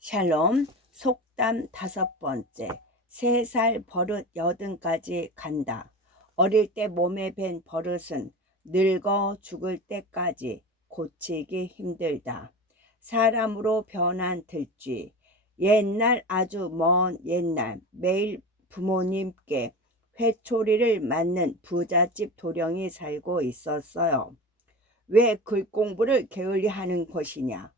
샬롬. 속담 5번째. 3살 버릇 80까지 간다. 어릴 때 몸에 밴 버릇은 늙어 죽을 때까지 고치기 힘들다. 사람으로 변한 들쥐. 옛날, 아주 먼 옛날, 매일 부모님께 회초리를 맞는 부잣집 도령이 살고 있었어요. 왜 글공부를 게을리하는 것이냐?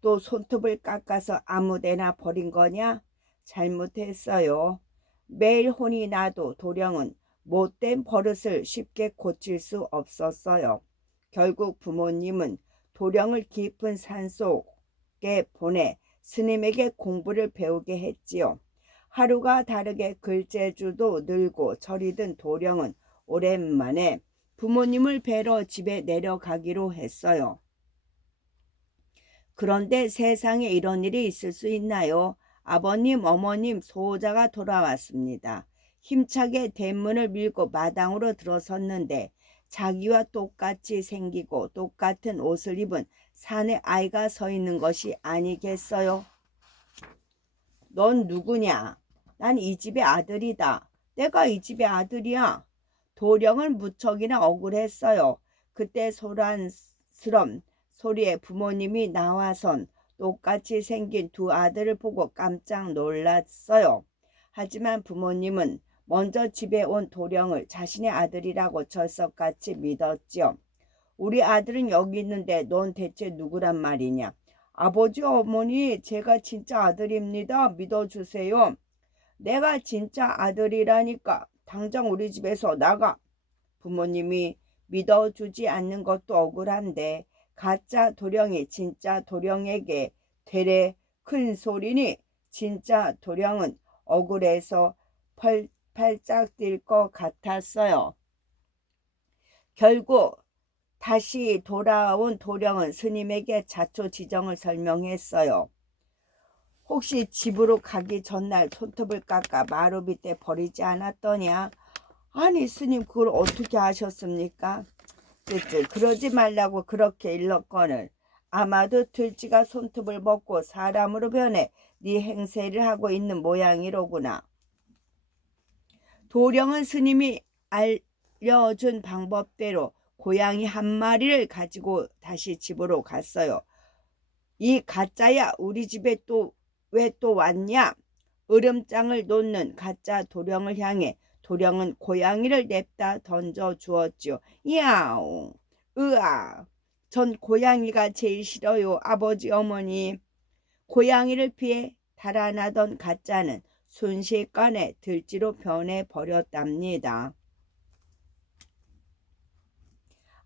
또 손톱을 깎아서 아무데나 버린 거냐? 잘못했어요. 매일 혼이 나도 도령은 못된 버릇을 쉽게 고칠 수 없었어요. 결국 부모님은 도령을 깊은 산속에 보내 스님에게 공부를 배우게 했지요. 하루가 다르게 글재주도 늘고 철이 든 도령은 오랜만에 부모님을 뵈러 집에 내려가기로 했어요. 그런데 세상에 이런 일이 있을 수 있나요? 아버님, 어머님, 소자가 돌아왔습니다. 힘차게 대문을 밀고 마당으로 들어섰는데 자기와 똑같이 생기고 똑같은 옷을 입은 사내 아이가 서 있는 것이 아니겠어요? 넌 누구냐? 난 이 집의 아들이다. 내가 이 집의 아들이야. 도령은 무척이나 억울했어요. 그때 소란스런 소리에 부모님이 나와선 똑같이 생긴 두 아들을 보고 깜짝 놀랐어요. 하지만 부모님은 먼저 집에 온 도령을 자신의 아들이라고 철석같이 믿었지요. 우리 아들은 여기 있는데 넌 대체 누구란 말이냐? 아버지, 어머니, 제가 진짜 아들입니다. 믿어주세요. 내가 진짜 아들이라니까 당장 우리 집에서 나가. 부모님이 믿어주지 않는 것도 억울한데 가짜 도령이 진짜 도령에게 되레 큰 소리니 진짜 도령은 억울해서 팔짝 뛸 것 같았어요. 결국 다시 돌아온 도령은 스님에게 자초지정을 설명했어요. 혹시 집으로 가기 전날 손톱을 깎아 마루 밑에 버리지 않았더냐? 아니 스님, 그걸 어떻게 아셨습니까? 그러지 말라고 그렇게 일렀거늘 아마도 들쥐가 손톱을 먹고 사람으로 변해 네 행세를 하고 있는 모양이로구나. 도령은 스님이 알려준 방법대로 고양이 한 마리를 가지고 다시 집으로 갔어요. 이 가짜야, 우리 집에 왜 또 왔냐? 으름장을 놓는 가짜 도령을 향해 도령은 고양이를 냅다 던져 주었지요. 야옹, 으아, 전 고양이가 제일 싫어요. 아버지, 어머니. 고양이를 피해 달아나던 가짜는 순식간에 들쥐로 변해버렸답니다.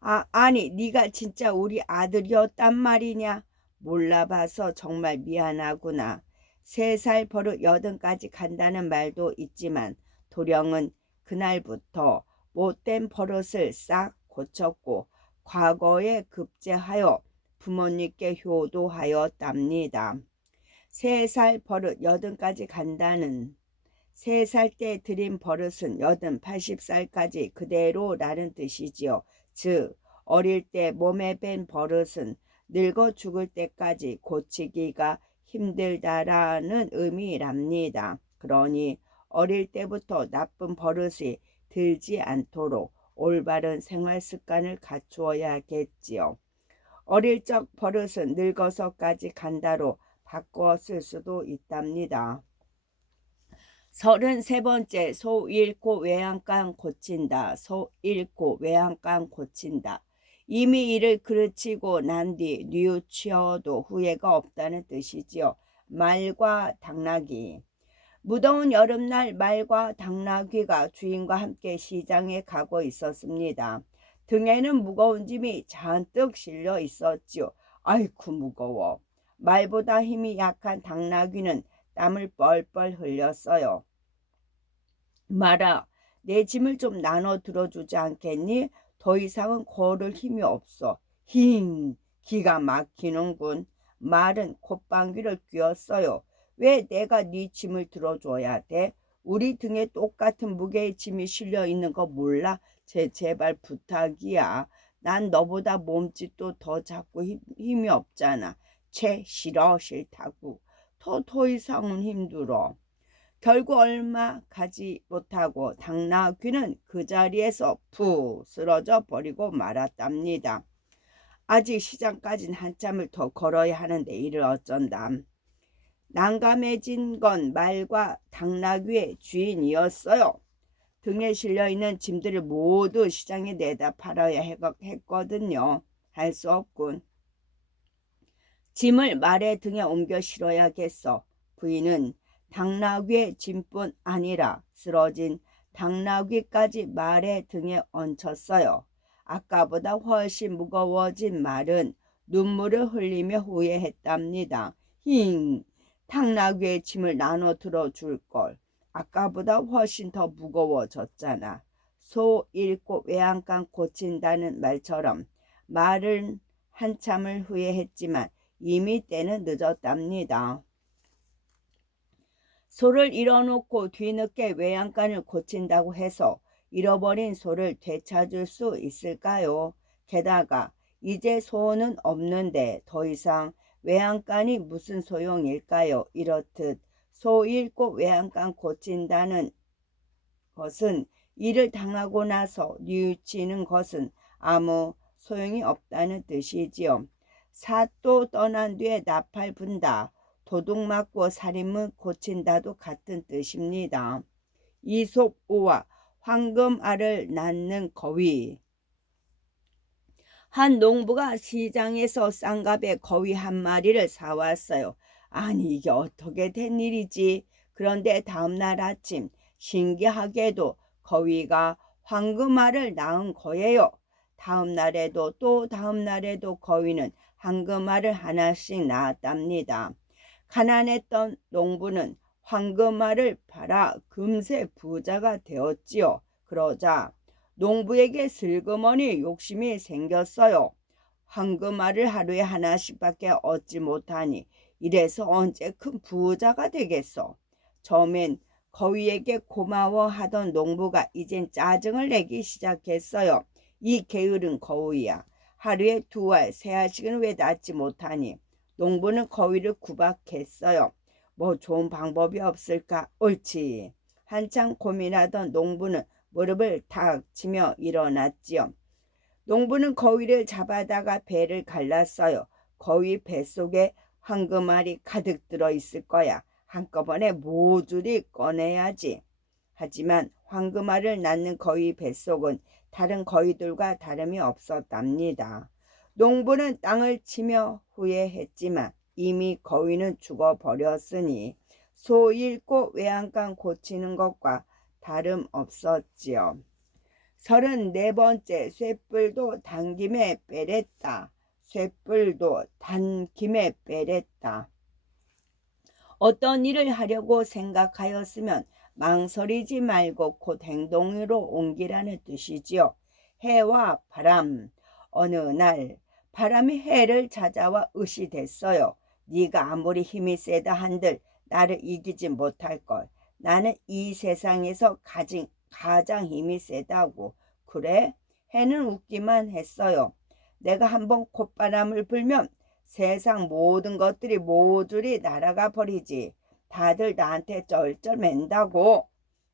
아니 네가 진짜 우리 아들이었단 말이냐? 몰라봐서 정말 미안하구나. 3살 버릇 80까지 간다는 말도 있지만 도령은 그날부터 못된 버릇을 싹 고쳤고 과거에 급제하여 부모님께 효도하였답니다. 3살 버릇 80까지 간다는 3살 때 들인 버릇은 80살까지 그대로라는 뜻이지요. 즉 어릴 때 몸에 밴 버릇은 늙어 죽을 때까지 고치기가 힘들다라는 의미랍니다. 그러니 어릴 때부터 나쁜 버릇이 들지 않도록 올바른 생활 습관을 갖추어야겠지요. 어릴 적 버릇은 늙어서까지 간다로 바꿔 쓸 수도 있답니다. 33번째. 소 잃고 외양간 고친다. 소 잃고 외양간 고친다. 이미 이를 그르치고 난 뒤 뉘우치어도 후회가 없다는 뜻이지요. 말과 당나귀. 무더운 여름날 말과 당나귀가 주인과 함께 시장에 가고 있었습니다. 등에는 무거운 짐이 잔뜩 실려 있었지요. 아이쿠 무거워. 말보다 힘이 약한 당나귀는 땀을 뻘뻘 흘렸어요. 말아, 내 짐을 좀 나눠 들어주지 않겠니? 더 이상은 걸을 힘이 없어. 기가 막히는군. 말은 콧방귀를 뀌었어요. 왜 내가 네 짐을 들어줘야 돼? 우리 등에 똑같은 무게의 짐이 실려 있는 거 몰라? 제발 부탁이야. 난 너보다 몸짓도 더 작고 힘이 없잖아. 싫다고. 더 이상은 힘들어. 결국 얼마 가지 못하고 당나귀는 그 자리에서 푹 쓰러져 버리고 말았답니다. 아직 시장까진 한참을 더 걸어야 하는데 이를 어쩐담. 난감해진 건 말과 당나귀의 주인이었어요. 등에 실려있는 짐들을 모두 시장에 내다 팔아야 했거든요. 할 수 없군. 짐을 말의 등에 옮겨 실어야겠어. 부인은 당나귀의 짐뿐 아니라 쓰러진 당나귀까지 말의 등에 얹혔어요. 아까보다 훨씬 무거워진 말은 눈물을 흘리며 후회했답니다. 힝, 당나귀의 짐을 나눠 들어줄 걸. 아까보다 훨씬 더 무거워졌잖아. 소 잃고 외양간 고친다는 말처럼 말은 한참을 후회했지만 이미 때는 늦었답니다. 소를 잃어놓고 뒤늦게 외양간을 고친다고 해서 잃어버린 소를 되찾을 수 있을까요? 게다가 이제 소는 없는데 더 이상 외양간이 무슨 소용일까요? 이렇듯 소 잃고 외양간 고친다는 것은 일을 당하고 나서 뉘우치는 것은 아무 소용이 없다는 뜻이지요. 사또 떠난 뒤에 나팔 분다, 도둑 맞고 살인물 고친다도 같은 뜻입니다. 이솝우와 황금알을 낳는 거위. 한 농부가 시장에서 싼값에 거위 한 마리를 사왔어요. 아니 이게 어떻게 된 일이지? 그런데 다음날 아침 신기하게도 거위가 황금알을 낳은 거예요. 다음날에도 또 다음날에도 거위는 황금알을 하나씩 낳았답니다. 가난했던 농부는 황금알을 팔아 금세 부자가 되었지요. 그러자 농부에게 슬그머니 욕심이 생겼어요. 황금알을 하루에 하나씩밖에 얻지 못하니 이래서 언제 큰 부자가 되겠어. 처음엔 거위에게 고마워하던 농부가 이젠 짜증을 내기 시작했어요. 이 게으른 거위야. 하루에 2알, 3알씩은 왜 낳지 못하니? 농부는 거위를 구박했어요. 뭐 좋은 방법이 없을까? 옳지. 한창 고민하던 농부는 무릎을 탁 치며 일어났지요. 농부는 거위를 잡아다가 배를 갈랐어요. 거위 뱃속에 황금알이 가득 들어있을 거야. 한꺼번에 모조리 꺼내야지. 하지만 황금알을 낳는 거위 뱃속은 다른 거위들과 다름이 없었답니다. 농부는 땅을 치며 후회했지만 이미 거위는 죽어버렸으니 소 잃고 외양간 고치는 것과 다름없었지요. 34번째 쇠뿔도 단김에 빼랬다. 쇠뿔도 단김에 빼랬다. 어떤 일을 하려고 생각하였으면 망설이지 말고 곧 행동으로 옮기라는 뜻이지요. 해와 바람. 어느 날 바람이 해를 찾아와 의시됐어요. 네가 아무리 힘이 세다 한들 나를 이기지 못할걸. 나는 이 세상에서 가장 힘이 세다고. 그래? 해는 웃기만 했어요. 내가 한번 콧바람을 불면 세상 모든 것들이 모조리 날아가 버리지. 다들 나한테 쩔쩔맨다고.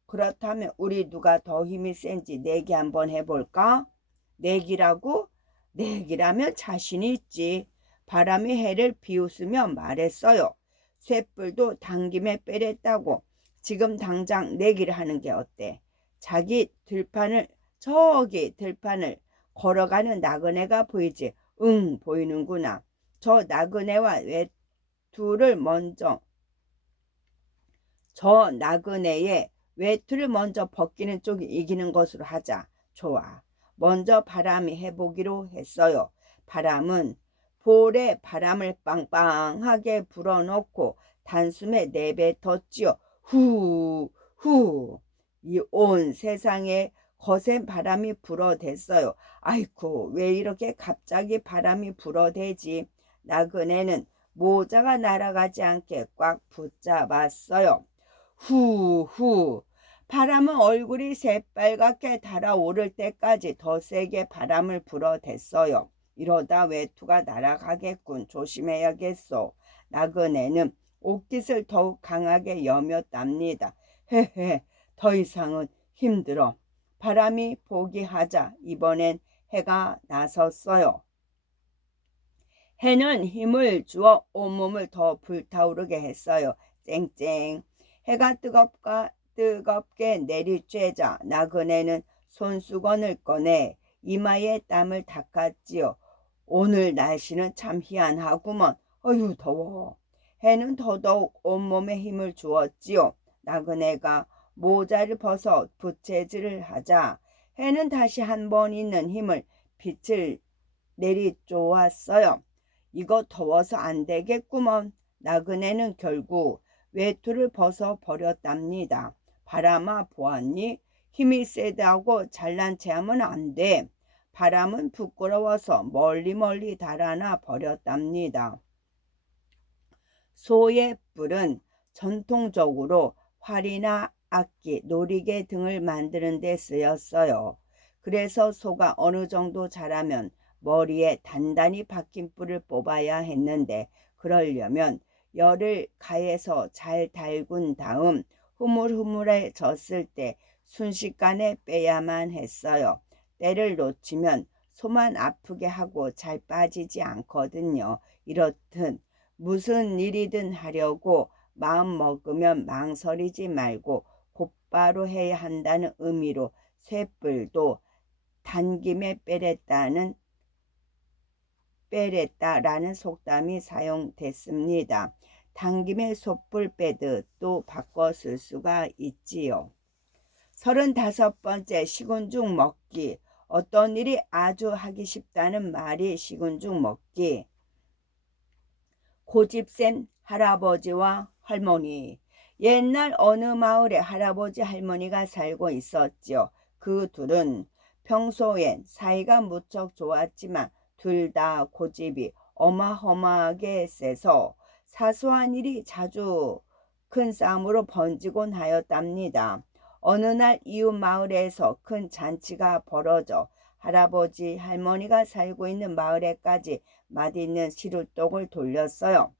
그렇다면 우리 누가 더 힘이 센지 내기 한번 해볼까? 내기라고? 내기라면 자신이 있지. 바람이 해를 비웃으며 말했어요. 쇠뿔도 당김에 빼랬다고. 지금 당장 내기를 하는 게 어때? 저기 들판을 걸어가는 나그네가 보이지? 응, 보이는구나. 저 나그네의 외투를 먼저 벗기는 쪽이 이기는 것으로 하자. 좋아. 먼저 바람이 해보기로 했어요. 바람은 볼에 바람을 빵빵하게 불어넣고 단숨에 내뱉었지요. 후, 후. 이 온 세상에 거센 바람이 불어댔어요. 아이쿠, 왜 이렇게 갑자기 바람이 불어대지? 나그네는 모자가 날아가지 않게 꽉 붙잡았어요. 후. 바람은 얼굴이 새빨갛게 달아오를 때까지 더 세게 바람을 불어댔어요. 이러다 외투가 날아가겠군. 조심해야겠소. 나그네는 옷깃을 더욱 강하게 여몄답니다. 헤헤, 더 이상은 힘들어. 바람이 포기하자 이번엔 해가 나섰어요. 해는 힘을 주어 온몸을 더 불타오르게 했어요. 쨍쨍. 해가 뜨겁게 내리쬐자 나그네는 손수건을 꺼내 이마에 땀을 닦았지요. 오늘 날씨는 참 희한하구먼. 어휴 더워. 해는 더더욱 온몸에 힘을 주었지요. 나그네가 모자를 벗어 부채질을 하자 해는 다시 한 번 있는 힘을 빛을 내리쪼았어요. 이거 더워서 안 되겠구먼. 나그네는 결국 외투를 벗어 버렸답니다. 바람아 보았니? 힘이 세다고 잘난 체하면 안 돼. 바람은 부끄러워서 멀리 달아나 버렸답니다. 소의 뿔은 전통적으로 활이나 악기, 놀이개 등을 만드는 데 쓰였어요. 그래서 소가 어느 정도 자라면 머리에 단단히 박힌 뿔을 뽑아야 했는데 그러려면 열을 가해서 잘 달군 다음 흐물흐물해졌을 때 순식간에 빼야만 했어요. 때를 놓치면 소만 아프게 하고 잘 빠지지 않거든요. 이렇듯 무슨 일이든 하려고 마음 먹으면 망설이지 말고 곧바로 해야 한다는 의미로 쇠뿔도 단김에 빼랬다라는 속담이 사용됐습니다. 단김에 솥불 빼듯 또 바꿔 쓸 수가 있지요. 35번째 식은죽 먹기. 어떤 일이 아주 하기 쉽다는 말이 식은죽 먹기. 고집센 할아버지와 할머니. 옛날 어느 마을에 할아버지 할머니가 살고 있었죠. 그 둘은 평소엔 사이가 무척 좋았지만 둘 다 고집이 어마어마하게 세서 사소한 일이 자주 큰 싸움으로 번지곤 하였답니다. 어느 날 이웃 마을에서 큰 잔치가 벌어져 할아버지 할머니가 살고 있는 마을에까지 맛있는 시루떡을 돌렸어요.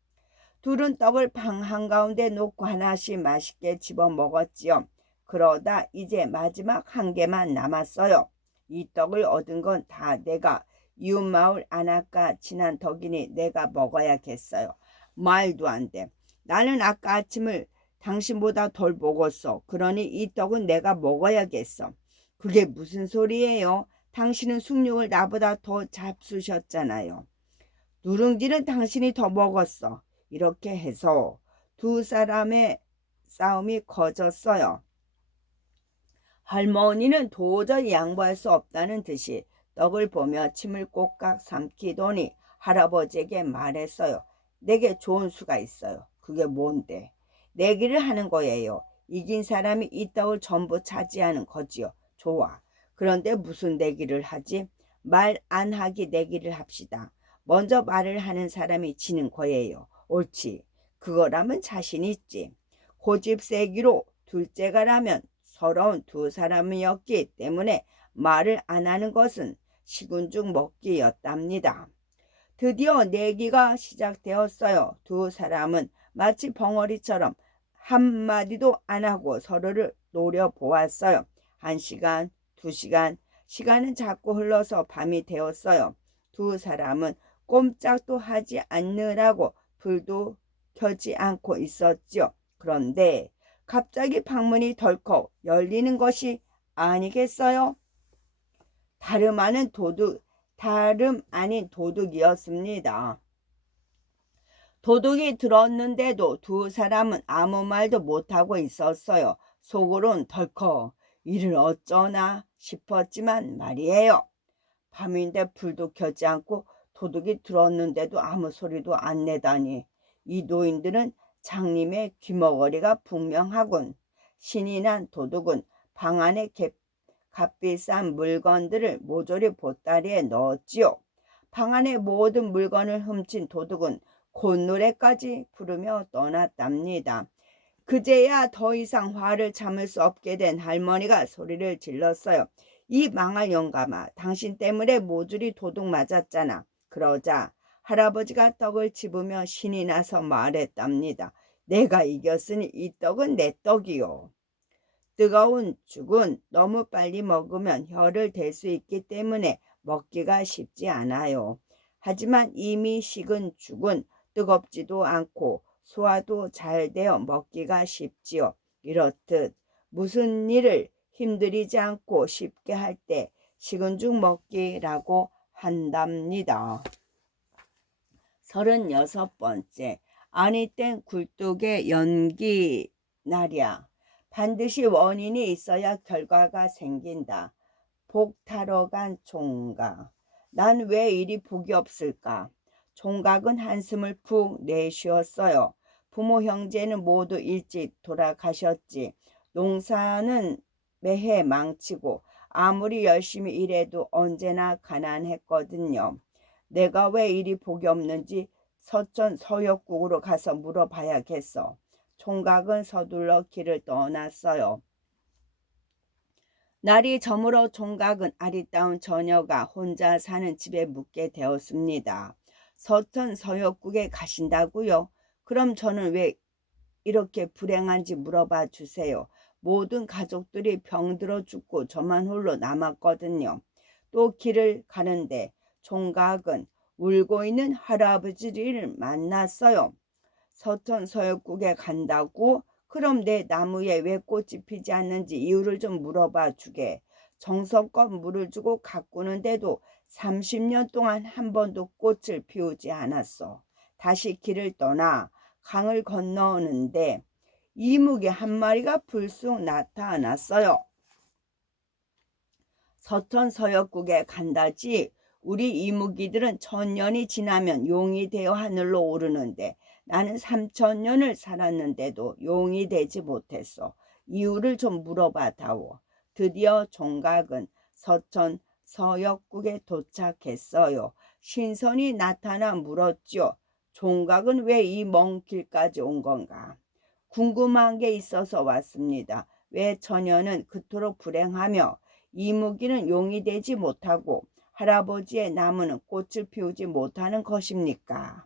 둘은 떡을 방 한가운데 놓고 하나씩 맛있게 집어 먹었지요. 그러다 이제 마지막 한 개만 남았어요. 이 떡을 얻은 건 다 내가 이웃 마을 안아까 친한 덕이니 내가 먹어야겠어요. 말도 안 돼. 나는 아까 아침을 당신보다 덜 먹었어. 그러니 이 떡은 내가 먹어야겠어. 그게 무슨 소리예요? 당신은 숭늉을 나보다 더 잡수셨잖아요. 누룽지는 당신이 더 먹었어. 이렇게 해서 두 사람의 싸움이 커졌어요. 할머니는 도저히 양보할 수 없다는 듯이 떡을 보며 침을 꼭깍 삼키더니 할아버지에게 말했어요. 내게 좋은 수가 있어요. 그게 뭔데? 내기를 하는 거예요. 이긴 사람이 이 떡을 전부 차지하는 거지요. 좋아. 그런데 무슨 내기를 하지? 말 안 하기 내기를 합시다. 먼저 말을 하는 사람이 지는 거예요. 옳지. 그거라면 자신 있지. 고집 세기로 둘째가라면 서러운 두 사람이었기 때문에 말을 안 하는 것은 식은죽 먹기였답니다. 드디어 내기가 시작되었어요. 두 사람은 마치 벙어리처럼 한마디도 안 하고 서로를 노려보았어요. 1시간, 2시간, 시간은 자꾸 흘러서 밤이 되었어요. 두 사람은 꼼짝도 하지 않느라고 불도 켜지 않고 있었지요. 그런데 갑자기 방문이 덜컥 열리는 것이 아니겠어요? 다름 아닌 도둑이었습니다. 도둑이 들었는데도 두 사람은 아무 말도 못하고 있었어요. 속으론 덜컥 이를 어쩌나 싶었지만 말이에요. 밤인데 불도 켜지 않고 도둑이 들었는데도 아무 소리도 안 내다니. 이 노인들은 장님의 귀머거리가 분명하군. 신이 난 도둑은 방 안에 값비싼 물건들을 모조리 보따리에 넣었지요. 방 안의 모든 물건을 훔친 도둑은 콧노래까지 부르며 떠났답니다. 그제야 더 이상 화를 참을 수 없게 된 할머니가 소리를 질렀어요. 이 망할 영감아, 당신 때문에 모조리 도둑 맞았잖아. 그러자 할아버지가 떡을 집으며 신이 나서 말했답니다. 내가 이겼으니 이 떡은 내 떡이요. 뜨거운 죽은 너무 빨리 먹으면 혀를 댈 수 있기 때문에 먹기가 쉽지 않아요. 하지만 이미 식은 죽은 뜨겁지도 않고 소화도 잘 되어 먹기가 쉽지요. 이렇듯 무슨 일을 힘들이지 않고 쉽게 할 때 식은 죽 먹기라고 한답니다. 36번째. 아니 땐 굴뚝에 연기 나랴. 반드시 원인이 있어야 결과가 생긴다. 복 타러 간 총각. 난 왜 이리 복이 없을까? 총각은 한숨을 푹 내쉬었어요. 부모 형제는 모두 일찍 돌아가셨지. 농사는 매해 망치고 아무리 열심히 일해도 언제나 가난했거든요. 내가 왜 이리 복이 없는지 서천 서역국으로 가서 물어봐야겠어. 총각은 서둘러 길을 떠났어요. 날이 저물어 총각은 아리따운 처녀가 혼자 사는 집에 묵게 되었습니다. 서천 서역국에 가신다고요? 그럼 저는 왜 이렇게 불행한지 물어봐 주세요. 모든 가족들이 병들어 죽고 저만 홀로 남았거든요. 또 길을 가는데 총각은 울고 있는 할아버지를 만났어요. 서천 서역국에 간다고? 그럼 내 나무에 왜 꽃이 피지 않는지 이유를 좀 물어봐 주게. 정성껏 물을 주고 가꾸는데도 30년 동안 한 번도 꽃을 피우지 않았어. 다시 길을 떠나 강을 건너는데 이무기 한 마리가 불쑥 나타났어요. 서천 서역국에 간다지. 우리 이무기들은 1000년이 지나면 용이 되어 하늘로 오르는데 나는 3000년을 살았는데도 용이 되지 못했어. 이유를 좀 물어봐 다오. 드디어 총각은 서천 서역국에 도착했어요. 신선이 나타나 물었죠. 총각은 왜 이 먼 길까지 온 건가? 궁금한 게 있어서 왔습니다. 왜 처녀는 그토록 불행하며 이무기는 용이 되지 못하고 할아버지의 나무는 꽃을 피우지 못하는 것입니까?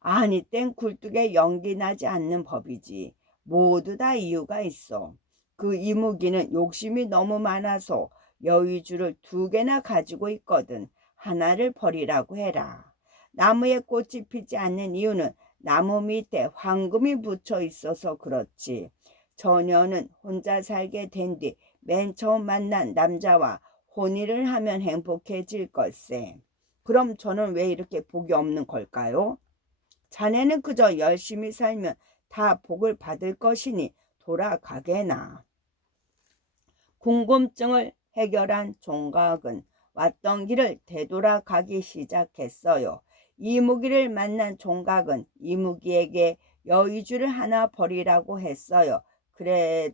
아니 땐 굴뚝에 연기 나지 않는 법이지. 모두 다 이유가 있어. 그 이무기는 욕심이 너무 많아서 여의주를 2개나 가지고 있거든. 하나를 버리라고 해라. 나무에 꽃이 피지 않는 이유는 나무 밑에 황금이 붙어 있어서 그렇지. 처녀는 혼자 살게 된 뒤 맨 처음 만난 남자와 혼인을 하면 행복해질 걸세. 그럼 저는 왜 이렇게 복이 없는 걸까요? 자네는 그저 열심히 살면 다 복을 받을 것이니 돌아가게나. 궁금증을 해결한 총각은 왔던 길을 되돌아가기 시작했어요. 이무기를 만난 총각은 이무기에게 여의주를 하나 버리라고 했어요. 그래,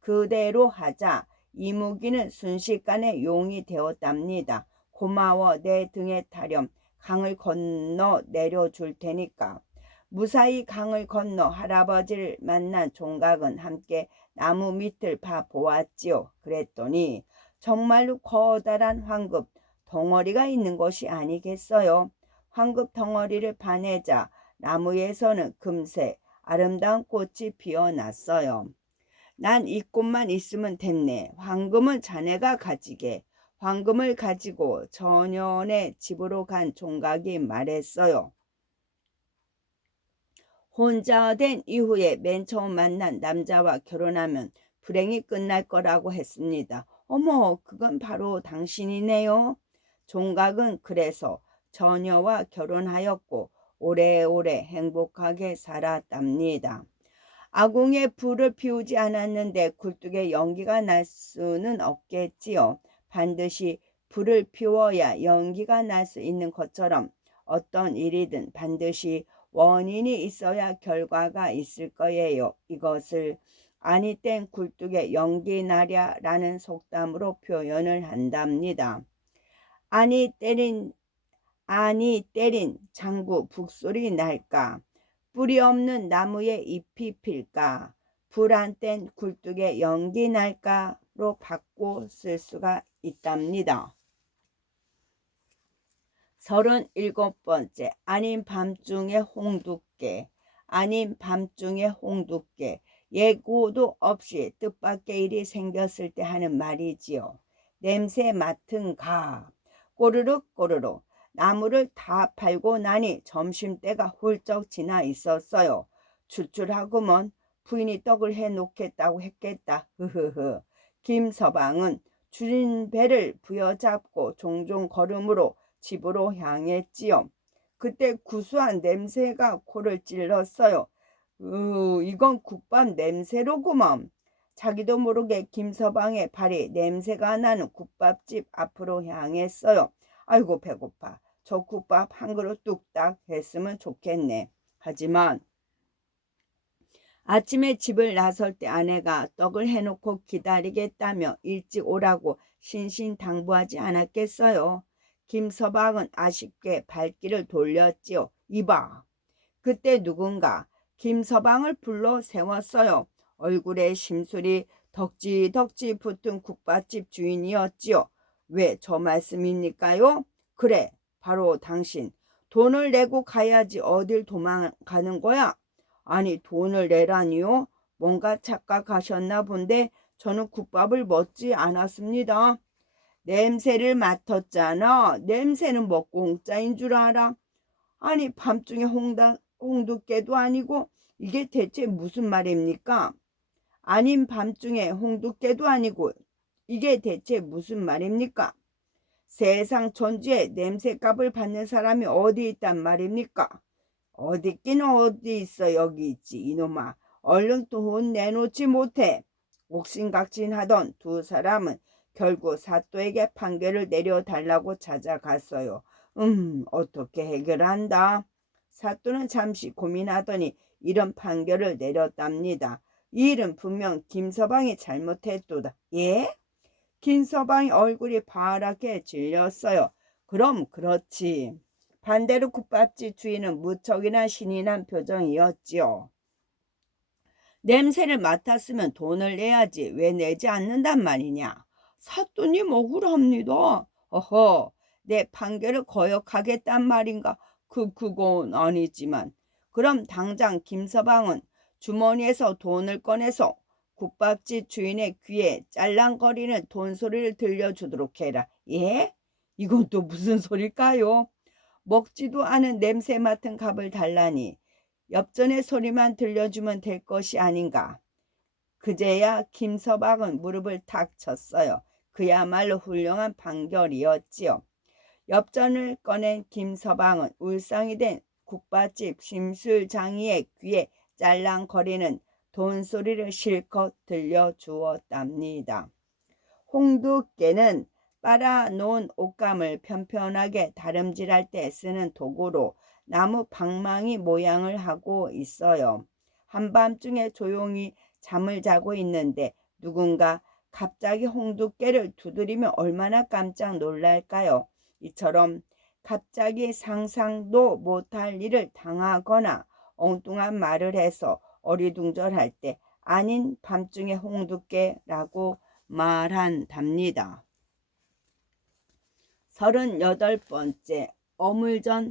그대로 하자 이무기는 순식간에 용이 되었답니다. 고마워, 내 등에 타렴. 강을 건너 내려줄 테니까. 무사히 강을 건너 할아버지를 만난 총각은 함께 나무 밑을 봐보았지요. 그랬더니 정말로 커다란 황금 덩어리가 있는 것이 아니겠어요. 황금 덩어리를 파내자 나무에서는 금세 아름다운 꽃이 피어났어요. 난 이 꽃만 있으면 됐네. 황금은 자네가 가지게. 황금을 가지고 전연의 집으로 간 총각이 말했어요. 혼자 된 이후에 맨 처음 만난 남자와 결혼하면 불행이 끝날 거라고 했습니다. 어머, 그건 바로 당신이네요. 총각은 그래서 처녀와 결혼하였고 오래오래 행복하게 살았답니다. 아궁이에 불을 피우지 않았는데 굴뚝에 연기가 날 수는 없겠지요. 반드시 불을 피워야 연기가 날 수 있는 것처럼 어떤 일이든 반드시 원인이 있어야 결과가 있을 거예요. 이것을 아니 땐 굴뚝에 연기 나랴라는 속담으로 표현을 한답니다. 아니 때린 장구 북소리 날까? 뿌리 없는 나무에 잎이 필까? 불 안 뗀 굴뚝에 연기 날까로 바꿔 쓸 수가 있답니다. 37번째. 아닌 밤중에 홍두깨. 아닌 밤중에 홍두깨, 예고도 없이 뜻밖의 일이 생겼을 때 하는 말이지요. 냄새 맡은 가. 꼬르륵 꼬르륵 나무를 다 팔고 나니 점심때가 훌쩍 지나 있었어요. 출출하구먼. 부인이 떡을 해놓겠다고 했겠다. 흐흐흐. 김서방은 줄인 배를 부여잡고 종종 걸음으로 집으로 향했지요. 그때 구수한 냄새가 코를 찔렀어요. 이건 국밥 냄새로구먼. 자기도 모르게 김서방의 발이 냄새가 나는 국밥집 앞으로 향했어요. 아이고 배고파. 저 국밥 한 그릇 뚝딱 했으면 좋겠네. 하지만 아침에 집을 나설 때 아내가 떡을 해놓고 기다리겠다며 일찍 오라고 신신당부하지 않았겠어요. 김서방은 아쉽게 발길을 돌렸지요. 이봐. 그때 누군가 김서방을 불러 세웠어요. 얼굴에 심술이 덕지덕지 붙은 국밥집 주인이었지요. 왜 저 말씀입니까요? 그래, 바로 당신. 돈을 내고 가야지 어딜 도망가는 거야? 아니, 돈을 내라니요? 뭔가 착각하셨나 본데 저는 국밥을 먹지 않았습니다. 냄새를 맡았잖아. 냄새는 뭐 공짜인 줄 알아? 아니, 밤중에 홍두깨도 아니고 이게 대체 무슨 말입니까? 아닌 밤중에 홍두깨도 아니고 이게 대체 무슨 말입니까? 세상 천지에 냄새값을 받는 사람이 어디 있단 말입니까? 어디 있긴 어디 있어. 여기 있지 이놈아. 얼른 돈 내놓지 못해. 옥신각신하던 두 사람은 결국 사또에게 판결을 내려달라고 찾아갔어요. 어떻게 해결한다? 사또는 잠시 고민하더니 이런 판결을 내렸답니다. 이 일은 분명 김서방이 잘못했도다. 예? 김서방의 얼굴이 파랗게 질렸어요. 그럼 그렇지. 반대로 국밥집 주인은 무척이나 신이 난 표정이었지요. 냄새를 맡았으면 돈을 내야지 왜 내지 않는단 말이냐. 사또님 억울합니다. 어허, 내 판결을 거역하겠단 말인가. 그건 아니지만. 그럼 당장 김서방은 주머니에서 돈을 꺼내서 국밥집 주인의 귀에 짤랑거리는 돈소리를 들려주도록 해라. 예? 이건 또 무슨 소릴까요? 먹지도 않은 냄새 맡은 값을 달라니 엽전의 소리만 들려주면 될 것이 아닌가. 그제야 김서방은 무릎을 탁 쳤어요. 그야말로 훌륭한 판결이었지요. 엽전을 꺼낸 김서방은 울상이 된 국밥집 심술장이의 귀에 짤랑거리는 돈소리를 실컷 들려주었답니다. 홍두깨는 빨아놓은 옷감을 편편하게 다름질할 때 쓰는 도구로 나무 방망이 모양을 하고 있어요. 한밤중에 조용히 잠을 자고 있는데 누군가 갑자기 홍두깨를 두드리면 얼마나 깜짝 놀랄까요? 이처럼 갑자기 상상도 못할 일을 당하거나 엉뚱한 말을 해서 어리둥절할 때 아닌 밤중에 홍두깨라고 말한답니다. 38번째. 어물전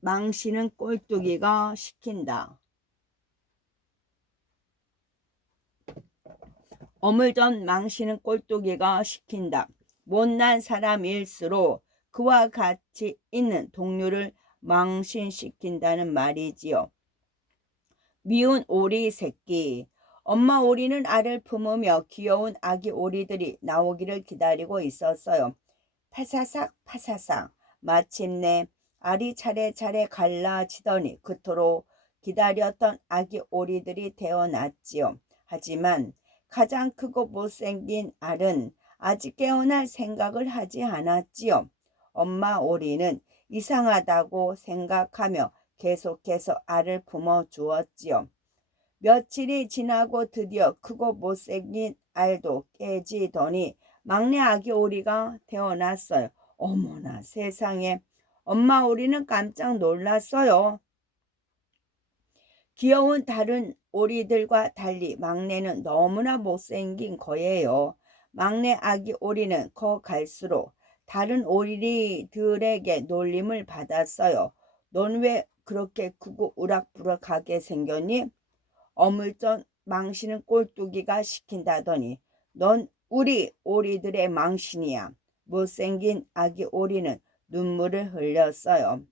망신은 꼴뚜기가 시킨다. 어물전 망신은 꼴뚜기가 시킨다. 못난 사람일수록 그와 같이 있는 동료를 망신시킨다는 말이지요. 미운 오리 새끼. 엄마 오리는 알을 품으며 귀여운 아기 오리들이 나오기를 기다리고 있었어요. 파사삭 파사삭. 마침내 알이 차례차례 갈라지더니 그토록 기다렸던 아기 오리들이 태어났지요. 하지만 가장 크고 못생긴 알은 아직 깨어날 생각을 하지 않았지요. 엄마 오리는 이상하다고 생각하며 계속해서 알을 품어주었지요. 며칠이 지나고 드디어 크고 못생긴 알도 깨지더니 막내 아기 오리가 태어났어요. 어머나 세상에. 엄마 오리는 깜짝 놀랐어요. 귀여운 다른 오리들과 달리 막내는 너무나 못생긴 거예요. 막내 아기 오리는 커 갈수록 다른 오리들에게 놀림을 받았어요. 넌 왜 그렇게 크고 우락부락하게 생겼니? 어물전 망신은 꼴뚜기가 시킨다더니 넌 우리 오리들의 망신이야. 못생긴 아기 오리는 눈물을 흘렸어요.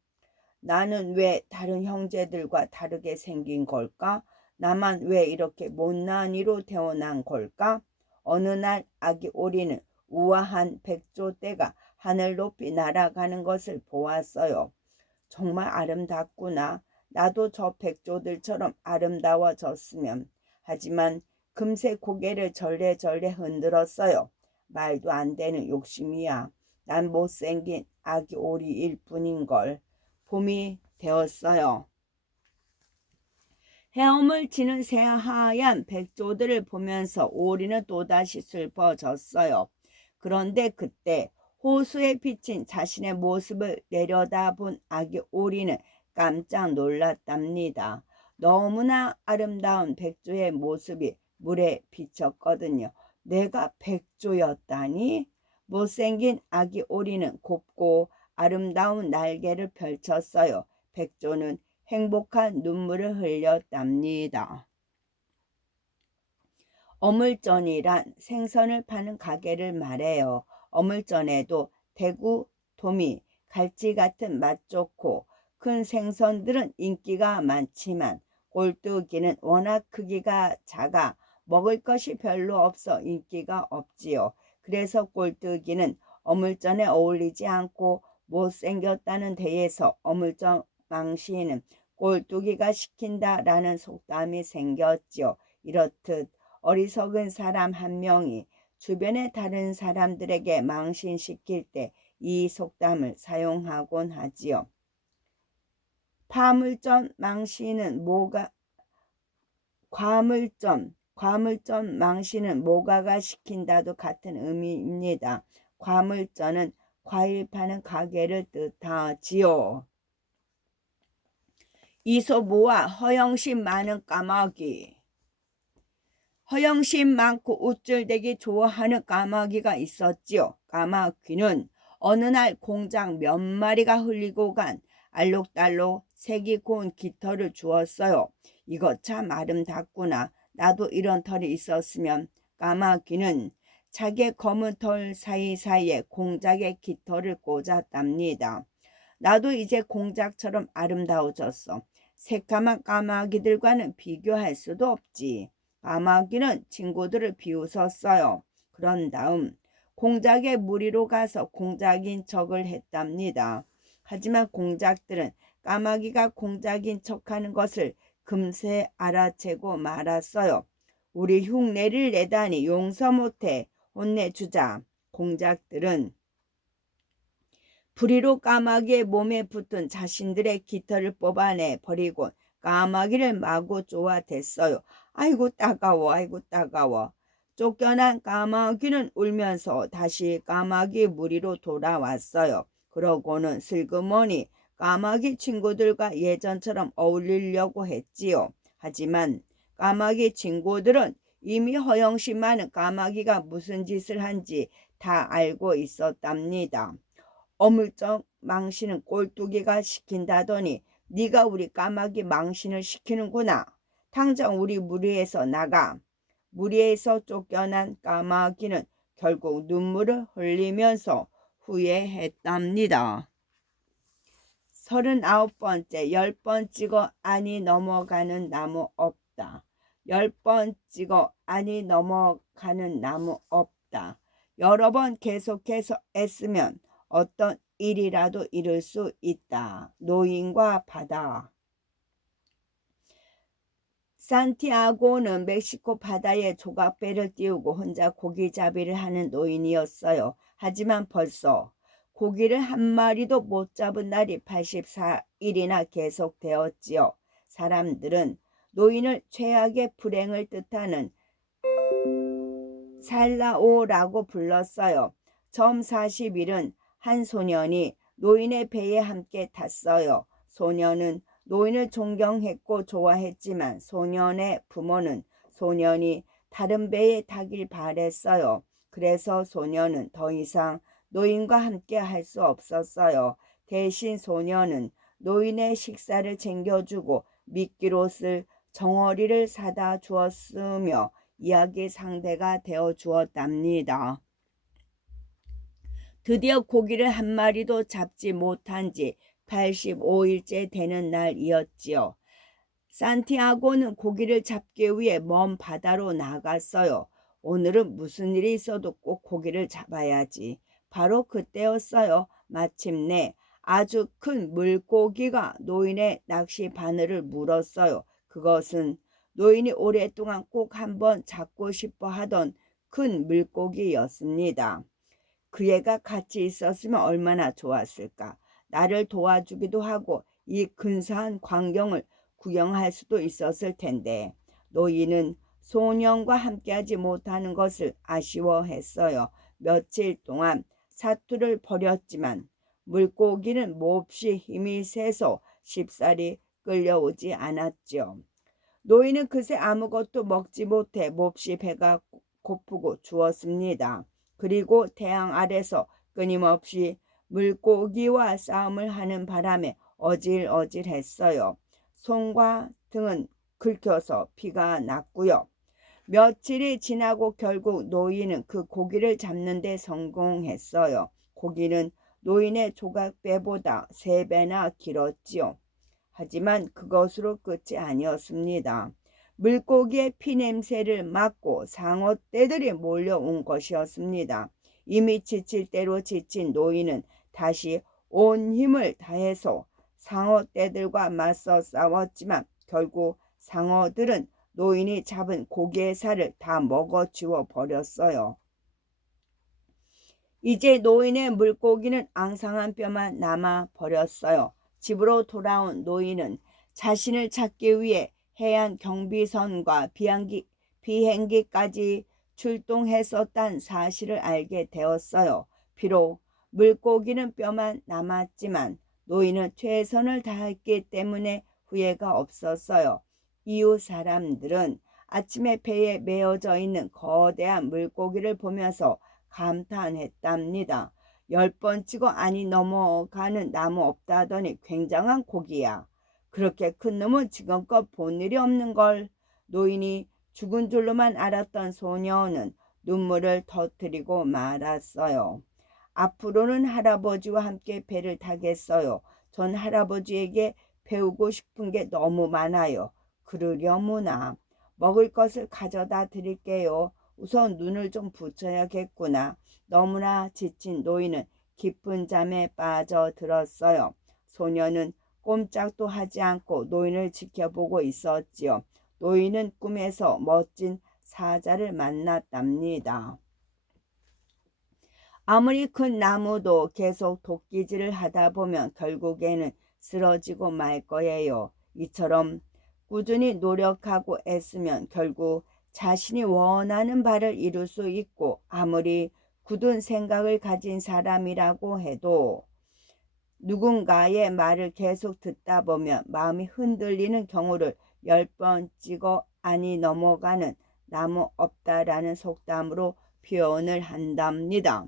나는 왜 다른 형제들과 다르게 생긴 걸까? 나만 왜 이렇게 못난이로 태어난 걸까? 어느 날 아기 오리는 우아한 백조떼가 하늘 높이 날아가는 것을 보았어요. 정말 아름답구나. 나도 저 백조들처럼 아름다워졌으면. 하지만 금세 고개를 절레절레 흔들었어요. 말도 안 되는 욕심이야. 난 못생긴 아기 오리일 뿐인걸. 봄이 되었어요. 헤엄을 치는 새하얀 백조들을 보면서 오리는 또다시 슬퍼졌어요. 그런데 그때 호수에 비친 자신의 모습을 내려다본 아기 오리는 깜짝 놀랐답니다. 너무나 아름다운 백조의 모습이 물에 비쳤거든요. 내가 백조였다니? 못생긴 아기 오리는 곱고 아름다운 날개를 펼쳤어요. 백조는 행복한 눈물을 흘렸답니다. 어물전이란 생선을 파는 가게를 말해요. 어물전에도 대구, 도미, 갈치 같은 맛 좋고 큰 생선들은 인기가 많지만 꼴뚜기는 워낙 크기가 작아 먹을 것이 별로 없어 인기가 없지요. 그래서 꼴뚜기는 어물전에 어울리지 않고 못생겼다는 데에서 어물전 망신은 꼴뚜기가 시킨다라는 속담이 생겼지요. 이렇듯 어리석은 사람 한 명이 주변의 다른 사람들에게 망신시킬 때 이 속담을 사용하곤 하지요. 파물점 망신은 과물점 망신은 모가가 시킨다도 같은 의미입니다. 과물점은 과일 파는 가게를 뜻하지요. 이소모와 허영심 많은 까마귀. 허영심 많고 우쭐대기 좋아하는 까마귀가 있었지요. 까마귀는 어느 날 공장 몇 마리가 흘리고 간 알록달록 색이 고운 깃털을 주었어요. 이거 참 아름답구나. 나도 이런 털이 있었으면. 까마귀는 자기의 검은 털 사이사이에 공작의 깃털을 꽂았답니다. 나도 이제 공작처럼 아름다워졌어. 새까만 까마귀들과는 비교할 수도 없지. 까마귀는 친구들을 비웃었어요. 그런 다음 공작의 무리로 가서 공작인 척을 했답니다. 하지만 공작들은 까마귀가 공작인 척하는 것을 금세 알아채고 말았어요. 우리 흉내를 내다니 용서 못해. 혼내주자. 공작들은 부리로 까마귀의 몸에 붙은 자신들의 깃털을 뽑아내 버리고 까마귀를 마구 쪼아댔어요. 아이고 따가워, 아이고 따가워. 쫓겨난 까마귀는 울면서 다시 까마귀 무리로 돌아왔어요. 그러고는 슬그머니 까마귀 친구들과 예전처럼 어울리려고 했지요. 하지만 까마귀 친구들은 이미 허영심 많은 까마귀가 무슨 짓을 한지 다 알고 있었답니다. 어물쩍 망신은 꼴뚜기가 시킨다더니 네가 우리 까마귀 망신을 시키는구나. 당장 우리 무리에서 나가. 무리에서 쫓겨난 까마귀는 결국 눈물을 흘리면서 후회했답니다. 39번째 10번 찍어 안이 넘어가는 나무 없다. 10번 찍어 안이 넘어가는 나무 없다. 여러 번 계속해서 애쓰면 어떤 일이라도 이룰 수 있다. 노인과 바다. 산티아고는 멕시코 바다에 조각배를 띄우고 혼자 고기잡이를 하는 노인이었어요. 하지만 벌써 고기를 한 마리도 못 잡은 날이 84일이나 계속되었지요. 사람들은 노인을 최악의 불행을 뜻하는 살라오라고 불렀어요. 점 40일은 한 소년이 노인의 배에 함께 탔어요. 소년은 노인을 존경했고 좋아했지만 소년의 부모는 소년이 다른 배에 타길 바랬어요. 그래서 소년은 더 이상 노인과 함께 할 수 없었어요. 대신 소년은 노인의 식사를 챙겨주고 미끼로 쓸 정어리를 사다 주었으며 이야기 상대가 되어 주었답니다. 드디어 고기를 한 마리도 잡지 못한 지 85일째 되는 날이었지요. 산티아고는 고기를 잡기 위해 먼 바다로 나갔어요. 오늘은 무슨 일이 있어도 꼭 고기를 잡아야지. 바로 그때였어요. 마침내 아주 큰 물고기가 노인의 낚시 바늘을 물었어요. 그것은 노인이 오랫동안 꼭 한번 잡고 싶어 하던 큰 물고기였습니다. 그 애가 같이 있었으면 얼마나 좋았을까. 나를 도와주기도 하고 이 근사한 광경을 구경할 수도 있었을 텐데 노인은 소년과 함께하지 못하는 것을 아쉬워했어요. 며칠 동안 사투를 벌였지만 물고기는 몹시 힘이 세서 쉽사리 끌려오지 않았죠. 노인은 그새 아무것도 먹지 못해 몹시 배가 고프고 추웠습니다. 그리고 태양 아래서 끊임없이 물고기와 싸움을 하는 바람에 어질어질했어요. 손과 등은 긁혀서 피가 났고요. 며칠이 지나고 결국 노인은 그 고기를 잡는 데 성공했어요. 고기는 노인의 조각배보다 3배나 길었지요. 하지만 그것으로 끝이 아니었습니다. 물고기의 피냄새를 맡고 상어떼들이 몰려온 것이었습니다. 이미 지칠 대로 지친 노인은 다시 온 힘을 다해서 상어떼들과 맞서 싸웠지만 결국 상어들은 노인이 잡은 고기의 살을 다 먹어치워 버렸어요. 이제 노인의 물고기는 앙상한 뼈만 남아 버렸어요. 집으로 돌아온 노인은 자신을 찾기 위해 해안 경비선과 비행기까지 출동했었다는 사실을 알게 되었어요. 비록 물고기는 뼈만 남았지만 노인은 최선을 다했기 때문에 후회가 없었어요. 이웃 사람들은 아침에 배에 메어져 있는 거대한 물고기를 보면서 감탄했답니다. 10번 치고 안이 넘어가는 나무 없다더니 굉장한 고기야. 그렇게 큰 놈은 지금껏 본 일이 없는걸. 노인이 죽은 줄로만 알았던 소녀는 눈물을 터뜨리고 말았어요. 앞으로는 할아버지와 함께 배를 타겠어요. 전 할아버지에게 배우고 싶은 게 너무 많아요. 그러려무나. 먹을 것을 가져다 드릴게요. 우선 눈을 좀 붙여야겠구나. 너무나 지친 노인은 깊은 잠에 빠져들었어요. 소녀는 꼼짝도 하지 않고 노인을 지켜보고 있었지요. 노인은 꿈에서 멋진 사자를 만났답니다. 아무리 큰 나무도 계속 도끼질을 하다 보면 결국에는 쓰러지고 말 거예요. 이처럼 꾸준히 노력하고 애쓰면 결국 자신이 원하는 바를 이룰 수 있고 아무리 굳은 생각을 가진 사람이라고 해도 누군가의 말을 계속 듣다 보면 마음이 흔들리는 경우를 10번 찍어 안이 넘어가는 나무 없다라는 속담으로 표현을 한답니다.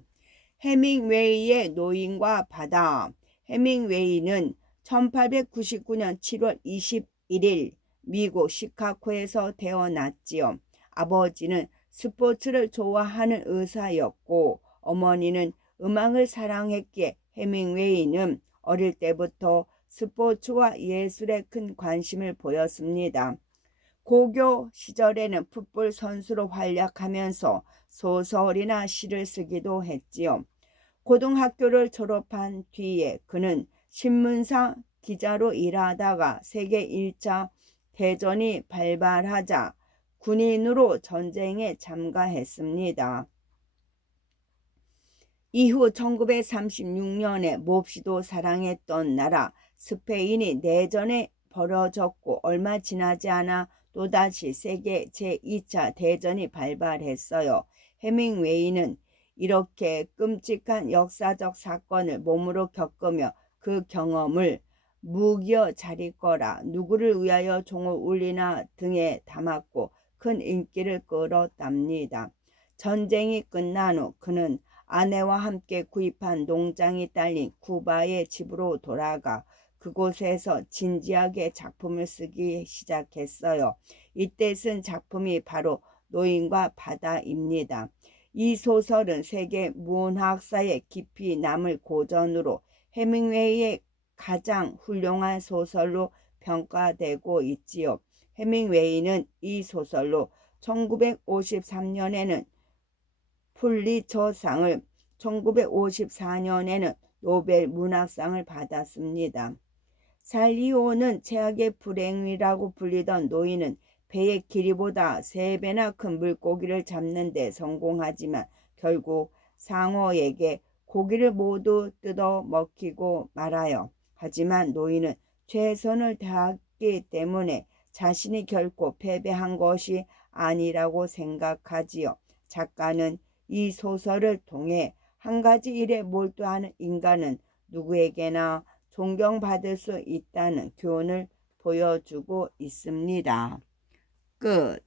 해밍웨이의 노인과 바다. 해밍웨이는 1899년 7월 21일 미국 시카고에서 태어났지요. 아버지는 스포츠를 좋아하는 의사였고 어머니는 음악을 사랑했기에 해밍웨이는 어릴 때부터 스포츠와 예술에 큰 관심을 보였습니다. 고교 시절에는 풋볼 선수로 활약하면서 소설이나 시를 쓰기도 했지요. 고등학교를 졸업한 뒤에 그는 신문사 기자로 일하다가 세계 1차 대전이 발발하자 군인으로 전쟁에 참가했습니다. 이후 1936년에 몹시도 사랑했던 나라 스페인이 내전에 벌어졌고 얼마 지나지 않아 또다시 세계 제2차 대전이 발발했어요. 해밍웨이는 이렇게 끔찍한 역사적 사건을 몸으로 겪으며 그 경험을 무기여 자리거라 누구를 위하여 종을 울리나 등에 담았고 큰 인기를 끌었답니다. 전쟁이 끝난 후 그는 아내와 함께 구입한 농장이 딸린 쿠바의 집으로 돌아가 그곳에서 진지하게 작품을 쓰기 시작했어요. 이때 쓴 작품이 바로 노인과 바다입니다. 이 소설은 세계 문학사에 깊이 남을 고전으로 해밍웨이의 가장 훌륭한 소설로 평가되고 있지요. 해밍웨이는 이 소설로 1953년에는 풀리처상을, 1954년에는 노벨 문학상을 받았습니다. 살리오는 최악의 불행이라고 불리던 노인은 배의 길이보다 3배나 큰 물고기를 잡는 데 성공하지만 결국 상어에게 고기를 모두 뜯어 먹히고 말아요. 하지만 노인은 최선을 다했기 때문에 자신이 결코 패배한 것이 아니라고 생각하지요. 작가는 이 소설을 통해 한 가지 일에 몰두하는 인간은 누구에게나 존경받을 수 있다는 교훈을 보여주고 있습니다. 끝.